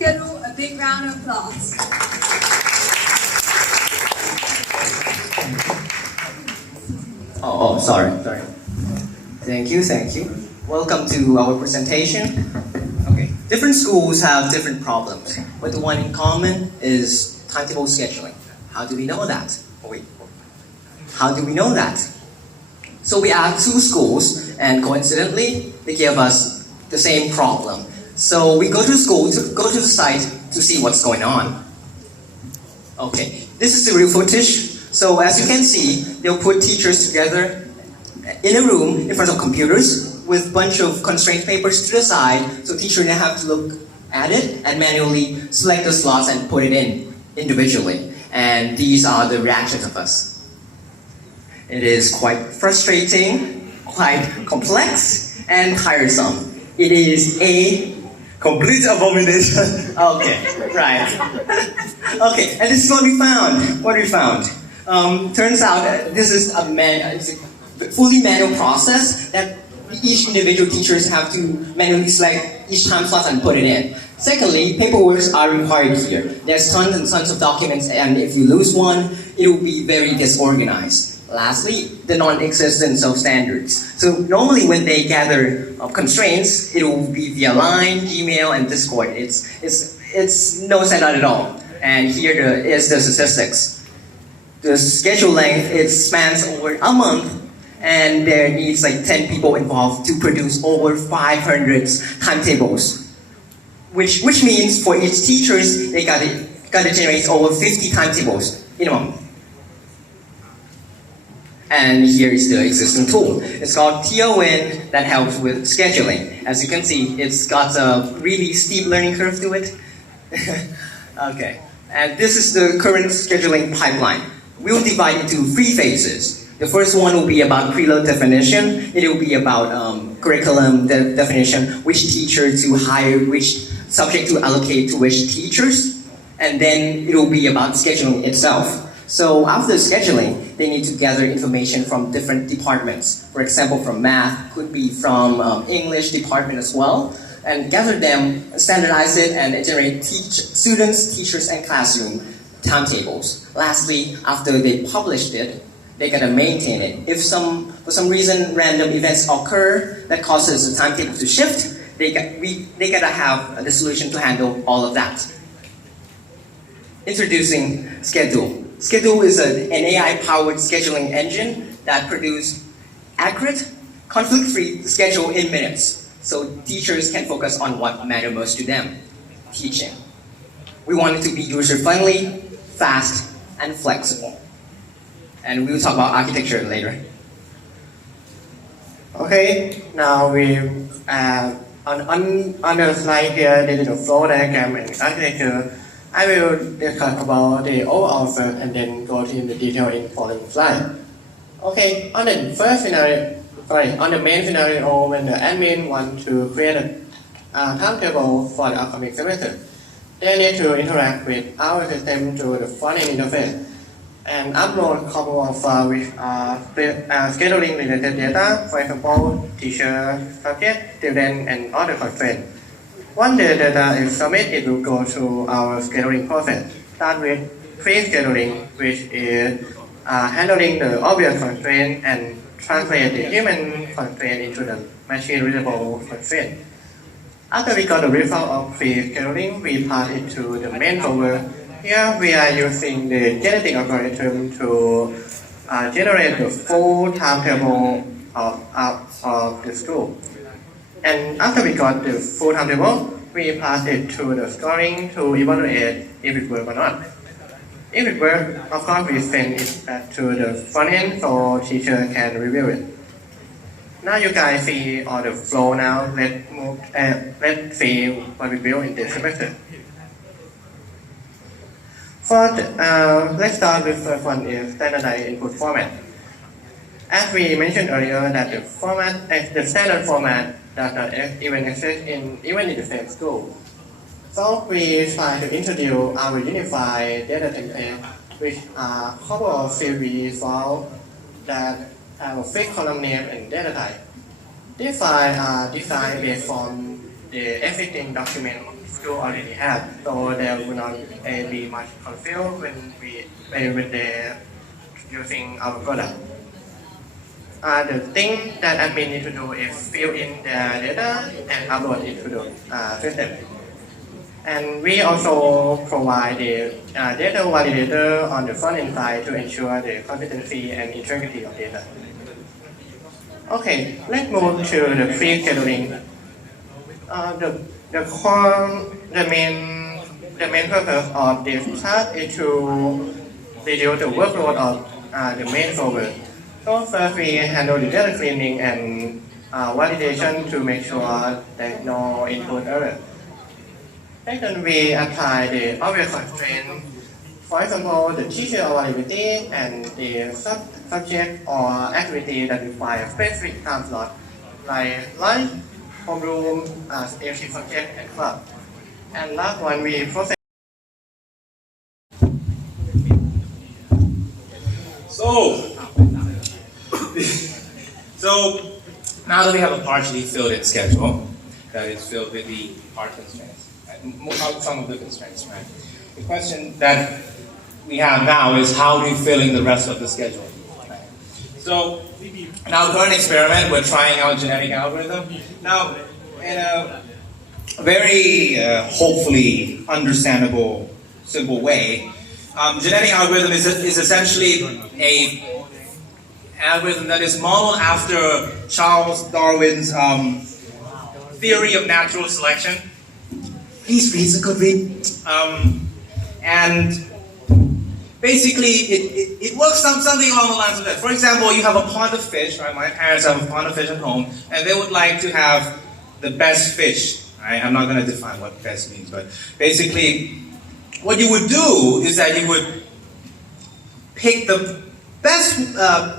ScheDool a big round of applause. Sorry. Thank you. Welcome to our presentation. Okay, different schools have different problems, but the one in common is timetable scheduling. How do we know that? How do we know that? So we asked two schools, and coincidentally, they gave us the same problem. So we go to school, go to the site to see what's going on. Okay, this is the real footage. So as you can see, they'll put teachers together in a room in front of computers with a bunch of constraint papers to the side, so teachers then have to look at it and manually select the slots and put it in individually. And these are the reactions of us. It is quite frustrating, quite complex, and tiresome. It is a complete abomination. Okay, right. Okay, and this is what we found. Turns out that this is it's a fully manual process that each individual teachers have to manually select each time slots and put it in. Secondly, paperwork are required here. There's tons and tons of documents, and if you lose one, it will be very disorganized. Lastly, the non-existence of standards. So normally when they gather constraints, it will be via Line, Gmail, and Discord. It's no standard at all. And here is the statistics. The schedule length, it spans over a month, and there needs like 10 people involved to produce over 500 timetables. Which means for each teachers, they gotta generate over 50 timetables in a month. And here is the existing tool. It's called TON that helps with scheduling. As you can see, it's got a really steep learning curve to it. Okay, and this is the current scheduling pipeline. We'll divide into 3 phases. The first one will be about preload definition. It will be about curriculum definition, which teacher to hire, which subject to allocate to which teachers. And then it will be about scheduling itself. So after scheduling, they need to gather information from different departments. For example, from math, could be from English department as well, and gather them, standardize it, and generate students, teachers, and classroom timetables. Lastly, after they published it, they gotta maintain it. If for some reason random events occur that causes the timetable to shift, they gotta have the solution to handle all of that. Introducing ScheDool. ScheDool is an AI-powered scheduling engine that produces accurate, conflict-free schedule in minutes, so teachers can focus on what matters most to them, teaching. We want it to be user-friendly, fast, and flexible. And we'll talk about architecture later. Okay, now we on the slide here, there is a flow diagram and architecture. I will discuss about the overall first and then go into the detail in following slide. Okay, on the main scenario, when the admin want to create a timetable for the upcoming semester, they need to interact with our system through the front-end interface and upload a couple of files with scheduling related data, for example, teacher, subject, student, and other constraints. Once the data is submitted, it will go through our scheduling process. Start with pre-scheduling, which is handling the obvious constraint and translate the human constraint into the machine-readable constraint. After we got the result of pre-scheduling, we pass it to the main solver. Here we are using the genetic algorithm to generate the full timetable of the school. And after we got the full timetable, we pass it to the scoring to evaluate if it works or not. If it works, of course, we send it back to the front end so teacher can review it. Now you guys see all the flow now. Let's see what we built in this semester. Let's start with the first one is standardized input format. As we mentioned earlier, that the standard format does not even exist even in the same school. So we try to introduce our unified data template, which are a couple of fields files that have a fixed column name and data type. These files are designed based on the everything document school already have, so there will not be much confusion when they using our product. The thing that admin need to do is fill in the data and upload it to the system. And we also provide the data validator on the front-end side to ensure the consistency and integrity of data. Okay, let's move to the pre-scheduling. The main purpose of this task is to reduce the workload of the main server. So first we handle the data cleaning and validation to make sure there's no input error. Second, we apply the obvious constraint. For example, the teacher availability and the subject or activity that require specific time slot, like lunch, homeroom, specific subject, and club. And last one, we process. So now that we have a partially filled-in schedule that is filled with the hard constraints, right? Some of the constraints, right? The question that we have now is how do you fill in the rest of the schedule? Right? So in our current experiment, we're trying out genetic algorithm. Now, in a very hopefully understandable, simple way, genetic algorithm is essentially an algorithm that is modeled after Charles Darwin's theory of natural selection. Please read, it's a good read. And basically, it works something along the lines of that. For example, you have a pond of fish, right? My parents have a pond of fish at home, and they would like to have the best fish, right? I'm not going to define what best means, but basically, what you would do is that you would pick the best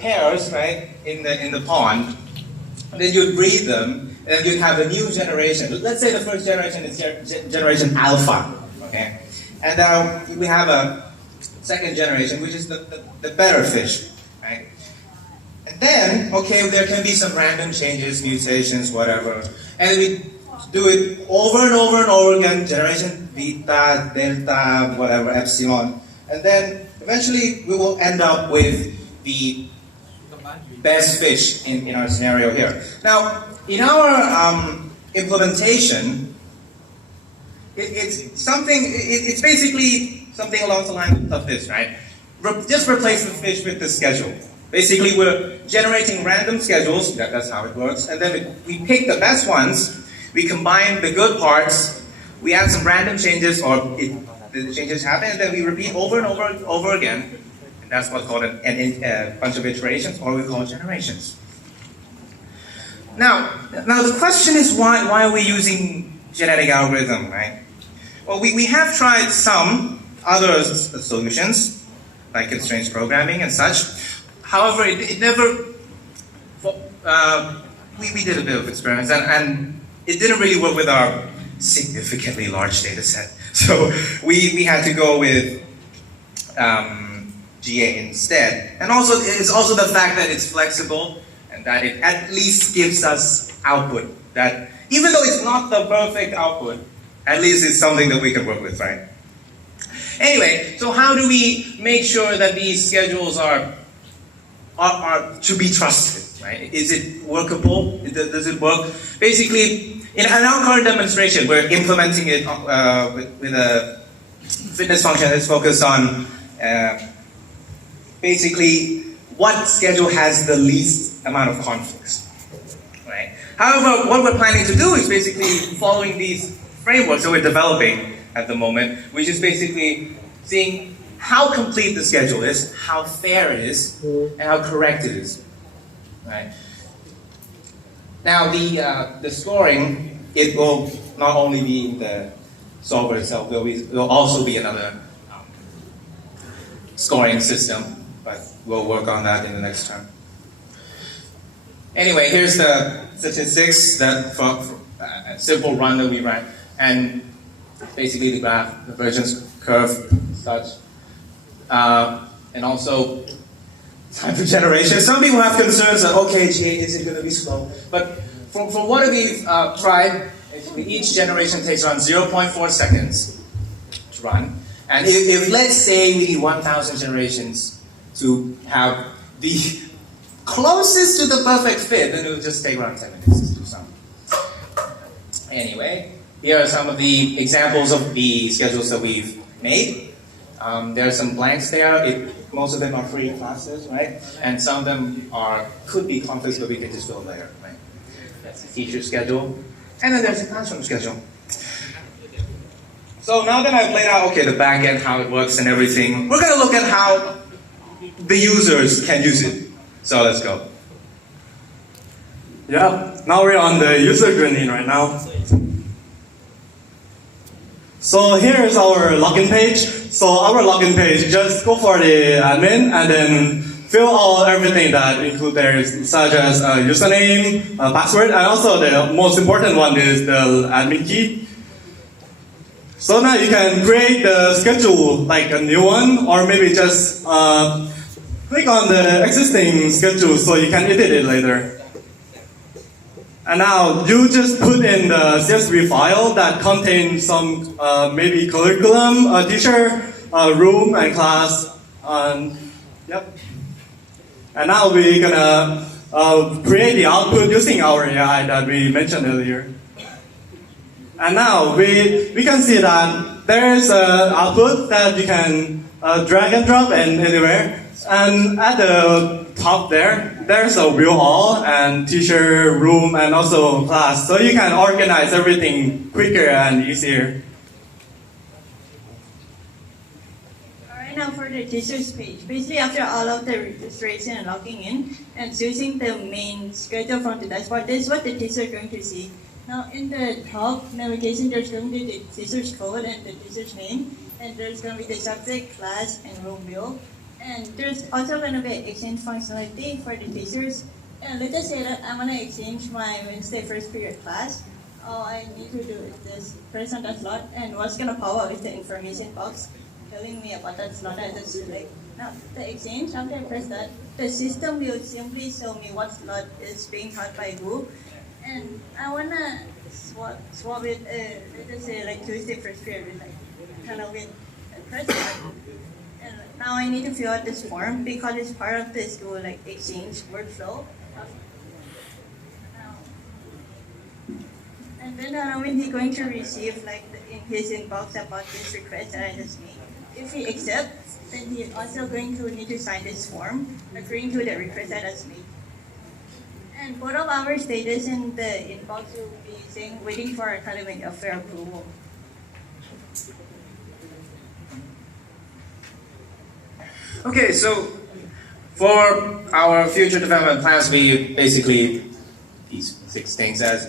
pairs, right, in the pond, and then you'd breed them, and then you'd have a new generation. Let's say the first generation is generation alpha, okay? And we have a second generation, which is the better fish, right? And then, okay, there can be some random changes, mutations, whatever, and we do it over and over and over again, generation beta, delta, whatever, epsilon, and then eventually we will end up with the best fish in our scenario here. Now, in our implementation, it's basically something along the line of this, right? Just replace the fish with the schedule. Basically, we're generating random schedules, that's how it works, and then we pick the best ones, we combine the good parts, we add some random changes, or the changes happen, and then we repeat over and over again. And that's what's called a bunch of iterations, or we call generations. Now the question is why are we using genetic algorithm, right? Well, we have tried some other solutions, like constraints programming and such. However, it never, we did a bit of experiments, and it didn't really work with our significantly large data set. So we had to go with GA instead. And also, it's also the fact that it's flexible and that it at least gives us output that, even though it's not the perfect output, at least it's something that we can work with, right? Anyway, so how do we make sure that these schedules are to be trusted, right? Is it workable? Does it work? Basically, in our current demonstration, we're implementing it with a fitness function that's focused on basically what schedule has the least amount of conflicts, right? However, what we're planning to do is basically following these frameworks that we're developing at the moment, which is basically seeing how complete the schedule is, how fair it is, and how correct it is, right? Now, the scoring, it will not only be in the solver itself, there will also be another scoring system, but we'll work on that in the next term. Anyway, here's the statistics that for a simple run that we ran, and basically the graph, the versions curve, such, and also time for generation. Some people have concerns that, okay, GA, is it going to be slow? But from what we've tried, Each generation takes around 0.4 seconds to run. And if let's say we need 1,000 generations to have the closest to the perfect fit, then it will just take around 10 minutes to do something. Anyway, here are some of the examples of the schedules that we've made. There are some blanks there. Most of them are free classes, right? And some of them could be conflicts, but we can just fill later, right? That's the teacher schedule. And then there's a classroom schedule. So now that I've laid out, the back end, how it works and everything, we're going to look at how the users can use it. So let's go. Yeah, now we're on the user journey right now. So here's our login page. So our login page, just go for the admin and then fill out everything that include there, such as username, password, and also the most important one is the admin key. So now you can create the schedule, like a new one, or maybe just click on the existing schedule so you can edit it later. And now you just put in the CSV file that contains some maybe curriculum, teacher, room, and class. Yep. And now we're gonna create the output using our AI that we mentioned earlier. And now we can see that there's an output that you can drag and drop anywhere. And at the top there's a view all and teacher, room, and also class. So you can organize everything quicker and easier. Alright, now for the teachers page. Basically, after all of the registration and logging in and choosing the main schedule from the dashboard, this is what the teacher is going to see. Now in the top navigation, there's going to be the teacher's code and the teacher's name, and there's going to be the subject, class, and room view. And there's also going to be an exchange functionality for the teachers. And let us say that I want to exchange my Wednesday first period class. All I need to do is this, press on that slot, and what's going to pop up is the information box telling me about that slot I just select. Now the exchange, after I press that, the system will simply show me what slot is being taught by who. And I want to swap it, let us say like Tuesday first period with like kind of with press that. And now I need to fill out this form because it's part of the school like exchange workflow. And then when he's going to receive like in his inbox about this request that I just made, if he accepts, then he's also going to need to sign this form agreeing to the request that I just made. And both of our status in the inbox will be saying waiting for academic affair approval. Okay, so for our future development plans, we basically these 6 things as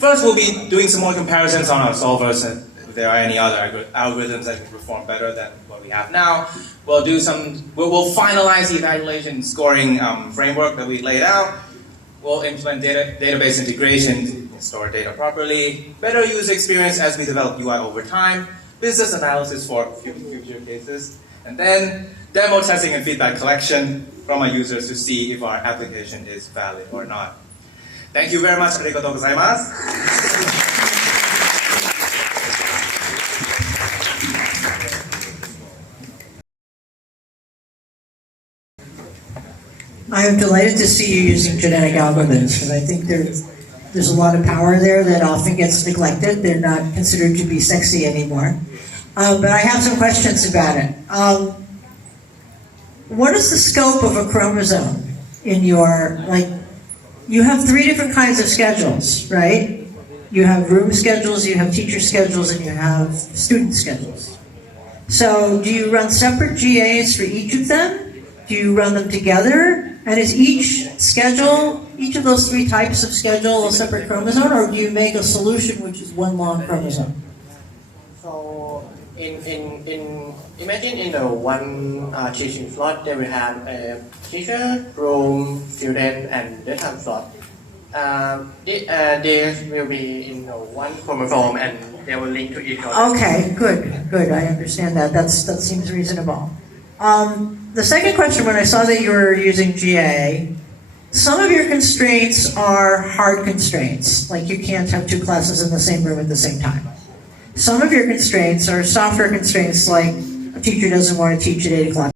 first we'll be doing some more comparisons on our solvers and if there are any other algorithms that can perform better than what we have now. We'll finalize the evaluation scoring framework that we laid out. We'll implement database integration to store data properly, better user experience as we develop UI over time, business analysis for future cases, and then demo testing and feedback collection from our users to see if our application is valid or not. Thank you very much. Arigatou gozaimasu. I am delighted to see you using genetic algorithms because I think there's a lot of power there that often gets neglected. They're not considered to be sexy anymore. But I have some questions about it. What is the scope of a chromosome in your, you have 3 different kinds of schedules, right? You have room schedules, you have teacher schedules, and you have student schedules. So do you run separate GAs for each of them? Do you run them together? And is each of those 3 types of schedule a separate chromosome, or do you make a solution which is one long chromosome? So imagine in the one teaching slot, they will have a teacher, room, student, and daytime slot. They will be in one chromosome and they will link to each other. Okay, good. I understand that. That seems reasonable. The second question, when I saw that you were using GA, Some of your constraints are hard constraints, like you can't have 2 classes in the same room at the same time. Some of your constraints are softer constraints, like a teacher doesn't want to teach at 8 o'clock.